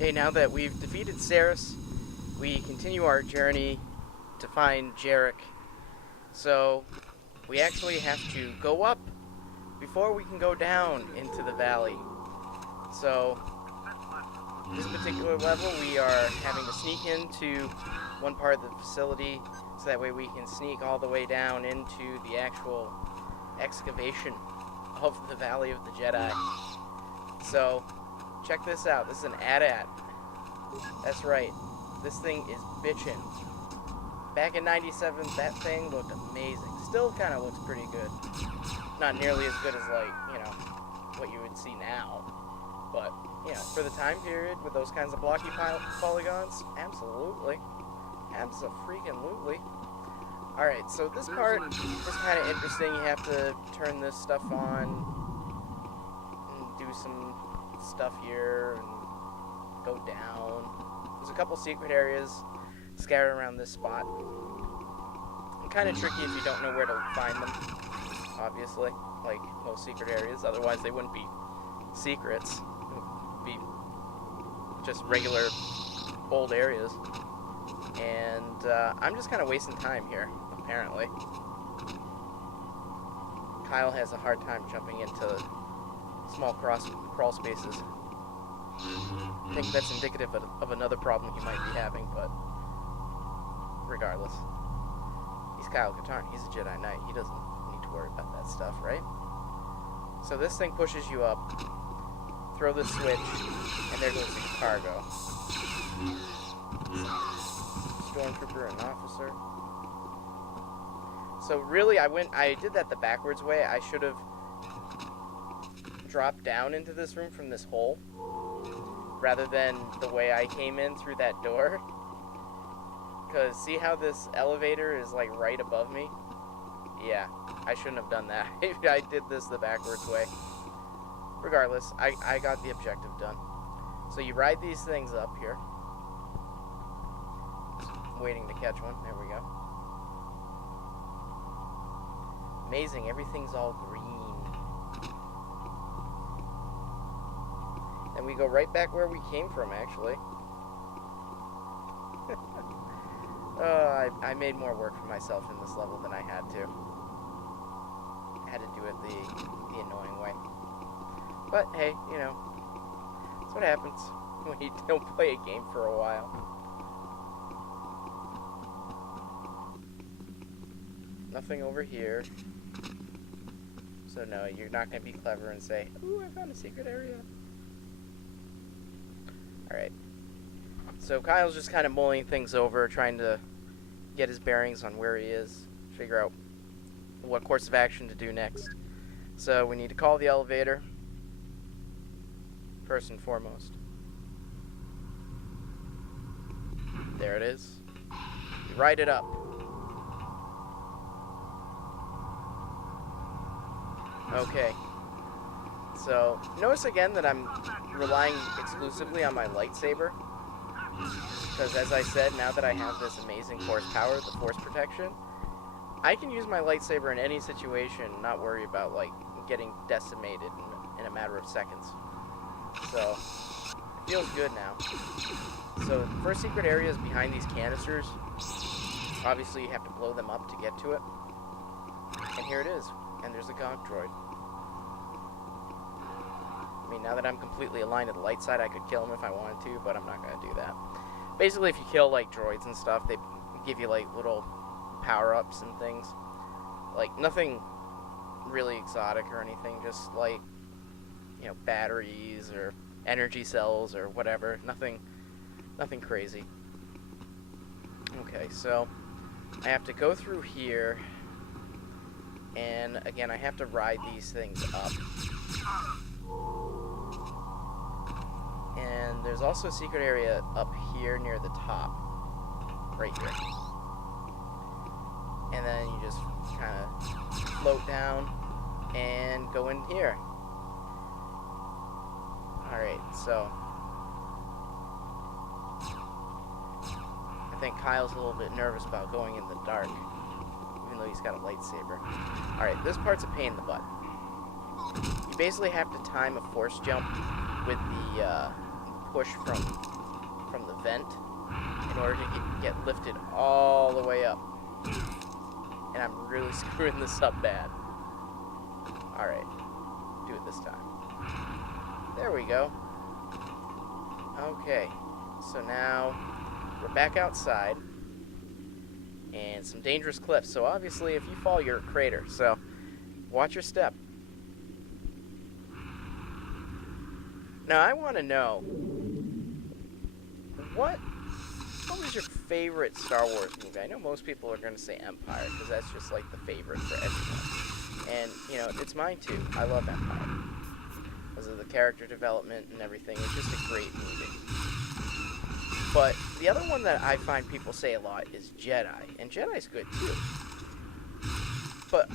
Okay, now that we've defeated Ceres, we continue our journey to find Jarek. So, we actually have to go up before we can go down into the valley. So, this particular level, we are having to sneak into one part of the facility so that way we can sneak all the way down into the actual excavation of the Valley of the Jedi. So, check this out. This is an AT-AT. That's right. This thing is bitchin'. Back in 97, that thing looked amazing. Still kind of looks pretty good. Not nearly as good as, what you would see now. But, for the time period with those kinds of blocky polygons, absolutely. Abso-freaking-lutely. Alright, so this part is kind of interesting. You have to turn this stuff on and do some stuff here and go down. There's a couple secret areas scattered around this spot. And kind of tricky if you don't know where to find them, obviously, like most secret areas. Otherwise, they wouldn't be secrets. It would be just regular old areas. And I'm just kind of wasting time here, apparently. Kyle has a hard time jumping into small crawl spaces. I think that's indicative of another problem he might be having, but regardless. He's Kyle Katarn. He's a Jedi Knight. He doesn't need to worry about that stuff, right? So this thing pushes you up. Throw the switch, and there goes the cargo. Stormtrooper and officer. So really, I did that the backwards way. I should have dropped down into this room from this hole, rather than the way I came in through that door. Because see how this elevator is like right above me? Yeah, I shouldn't have done that. I did this the backwards way. Regardless, I got the objective done. So you ride these things up here. Just waiting to catch one. There we go. Amazing, everything's all green. And we go right back where we came from, actually. I made more work for myself in this level than I had to. I had to do it the annoying way. But, hey, that's what happens when you don't play a game for a while. Nothing over here. So no, you're not going to be clever and say, ooh, I found a secret area. Alright. So Kyle's just kind of mulling things over, trying to get his bearings on where he is, figure out what course of action to do next. So we need to call the elevator, first and foremost. There it is. You ride it up. Okay. So, notice again that I'm relying exclusively on my lightsaber. Because as I said, now that I have this amazing force power, the force protection, I can use my lightsaber in any situation and not worry about, getting decimated in a matter of seconds. So, it feels good now. So, the first secret area is behind these canisters. Obviously, you have to blow them up to get to it. And here it is. And there's a Gonk droid. I mean, now that I'm completely aligned to the light side, I could kill him if I wanted to, but I'm not going to do that. Basically, if you kill, droids and stuff, they give you, little power-ups and things. Nothing really exotic or anything, just, batteries or energy cells or whatever. Nothing crazy. Okay, so I have to go through here, and, again, I have to ride these things up. And there's also a secret area up here near the top. Right here. And then you just kind of float down and go in here. Alright, so I think Kyle's a little bit nervous about going in the dark, even though he's got a lightsaber. Alright, this part's a pain in the butt. You basically have to time a force jump with the push from the vent in order to get lifted all the way up. And I'm really screwing this up bad. Alright. Do it this time. There we go. Okay. So now we're back outside. And some dangerous cliffs. So obviously if you fall, you're a crater. So watch your step. Now I want to know, what was your favorite Star Wars movie? I know most people are going to say Empire, because that's just like the favorite for everyone. And, you know, it's mine too. I love Empire. Because of the character development and everything. It's just a great movie. But the other one that I find people say a lot is Jedi. And Jedi's good too. But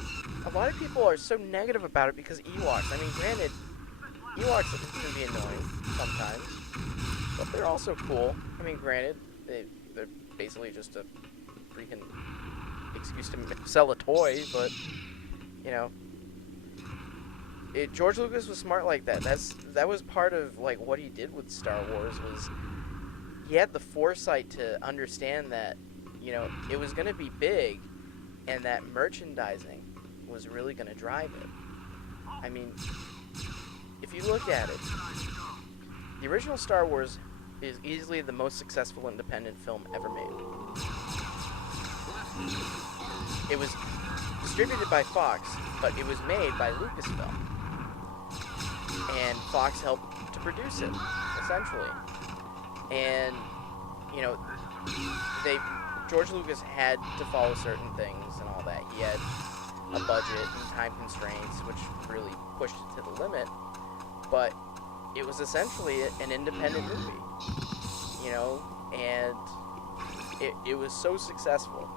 a lot of people are so negative about it because Ewoks. I mean, granted, Ewoks can be annoying sometimes. But they're also cool. I mean, granted, they're basically just a freaking excuse to sell a toy, but, you know, George Lucas was smart like that. That was part of, like, what he did with Star Wars, was he had the foresight to understand that, you know, it was going to be big, and that merchandising was really going to drive it. I mean, if you look at it, the original Star Wars is easily the most successful independent film ever made. It was distributed by Fox, but it was made by Lucasfilm. And Fox helped to produce it, essentially. And, you know, George Lucas had to follow certain things and all that. He had a budget and time constraints, which really pushed it to the limit. But it was essentially an independent movie, you know, and it was so successful,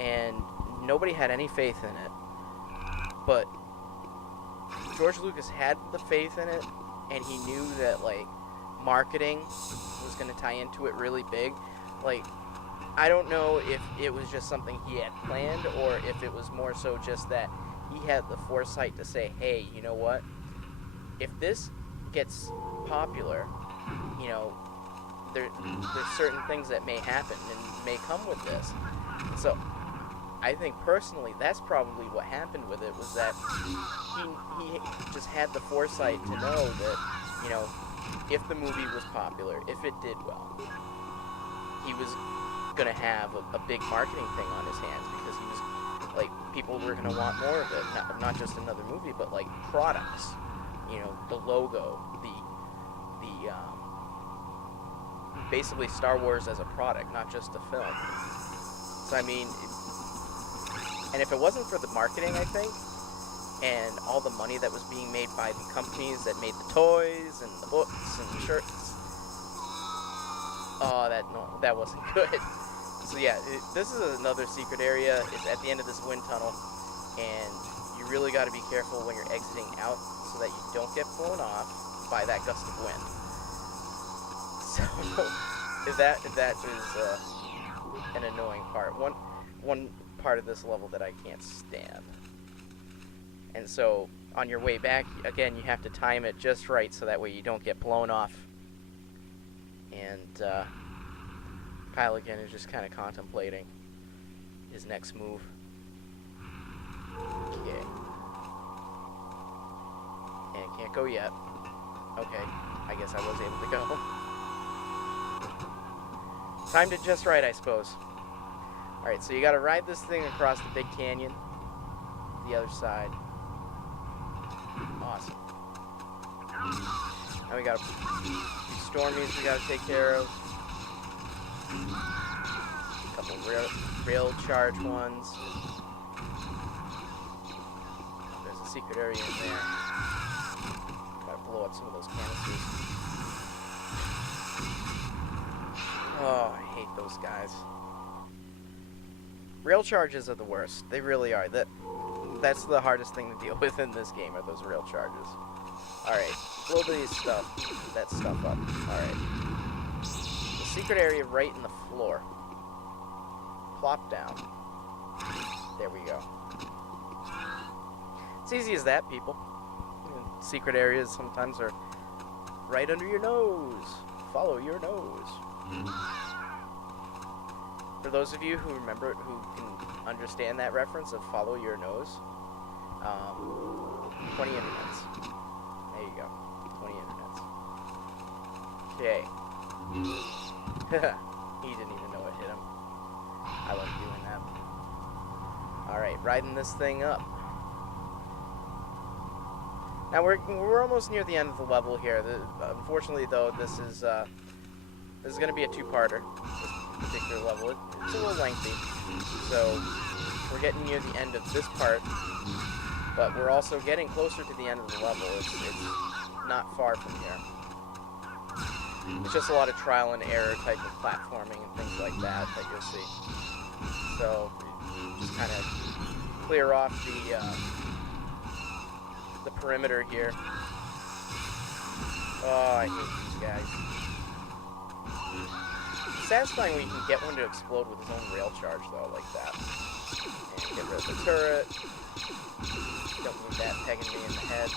and nobody had any faith in it. But George Lucas had the faith in it, and he knew that, like, marketing was going to tie into it really big. Like, I don't know if it was just something he had planned, or if it was more so just that he had the foresight to say, hey, you know what, if this gets popular, you know, there's certain things that may happen and may come with this. So I think personally that's probably what happened with it, was that he just had the foresight to know that, you know, if the movie was popular, if it did well, he was gonna have a big marketing thing on his hands, because he was, like, people were gonna want more of it, not just another movie, but like products, you know, the logo, the basically Star Wars as a product, not just a film. So I mean, and if it wasn't for the marketing, I think, and all the money that was being made by the companies that made the toys and the books and the shirts, oh, that wasn't good. So yeah, this is another secret area. It's at the end of this wind tunnel, and you really got to be careful when you're exiting out so that you don't get blown off by that gust of wind. So that is an annoying part. One part of this level that I can't stand. And so on your way back, again, you have to time it just right so that way you don't get blown off. And Kyle again is just kind of contemplating his next move. Okay. And can't go yet. Okay, I guess I was able to go. Timed it just right, I suppose. Alright, so you gotta ride this thing across the big canyon. The other side. Awesome. Now we got stormies we gotta take care of. A couple rail charge ones. There's a secret area in there. Gotta blow up some of those canisters. Oh, I hate those guys. Rail charges are the worst. They really are. That's the hardest thing to deal with in this game, are those rail charges. Alright, blow that stuff up. Alright. The secret area right in the floor. Plop down. There we go. It's easy as that, people. Secret areas sometimes are right under your nose. follow your nose. For those of you who remember, who can understand that reference of follow your nose, 20 internets. There you go. 20 internets. Okay. He didn't even know it hit him. I like doing that. Alright, riding this thing up. Now we're almost near the end of the level here. Unfortunately, though, this is going to be a two-parter. This particular level, it's a little lengthy, so we're getting near the end of this part. But we're also getting closer to the end of the level. It's not far from here. It's just a lot of trial and error type of platforming and things like that you'll see. So just kind of clear off the perimeter here. Oh, I hate these guys. It's satisfying when you can get one to explode with his own rail charge, though, like that. And get rid of the turret. Don't need that pegging me in the head.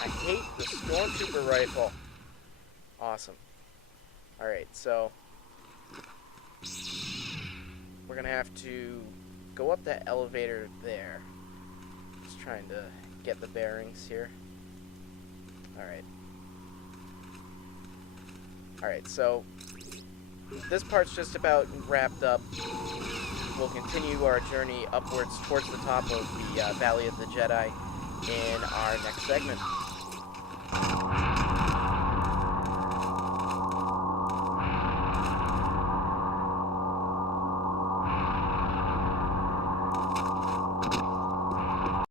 I hate the Stormtrooper rifle. Awesome. Alright, so we're gonna have to go up that elevator there. Just trying to get the bearings here. Alright. Alright, so this part's just about wrapped up. We'll continue our journey upwards towards the top of the Valley of the Jedi in our next segment.